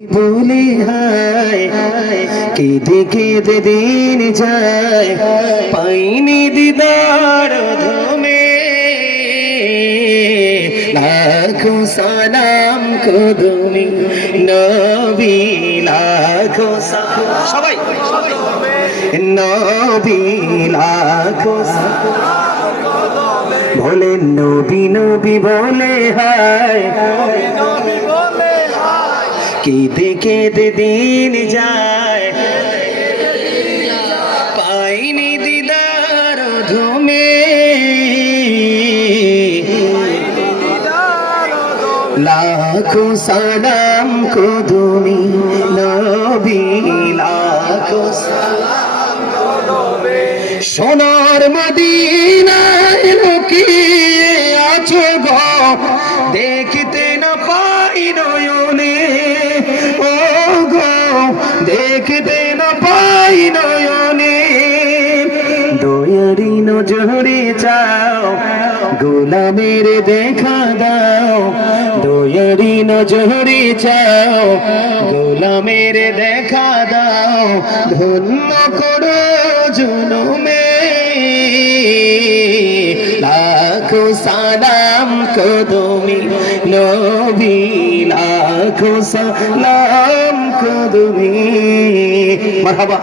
বলি হায় কেঁদে কেঁদে দিন যায় পাইনি দিদার ধমে লাখো সালাম কদমে নবী লাখো সালাম সবাই নবী লাখো সালাম বলে নবী নবী বলে হায় কেঁদে কেঁদে দিন যায় পাইনি দিদার ধমে লাখো সালাম কদমে নবী লাখো সালাম কদমে সোনার মদিনায় লুকিয়ে আছো গো দেখতে না পাই নয়নে ও গো দেখতে না পাই নয়নে দয়ারি নজরে চাও গোলামের দেখা দাও দয়ারি নজরে চাও গোলামের দেখা দাও ধন্য করো জনমে লাখো সালাম কদমে নবী লাখো সালাম কদমে মারহাবা।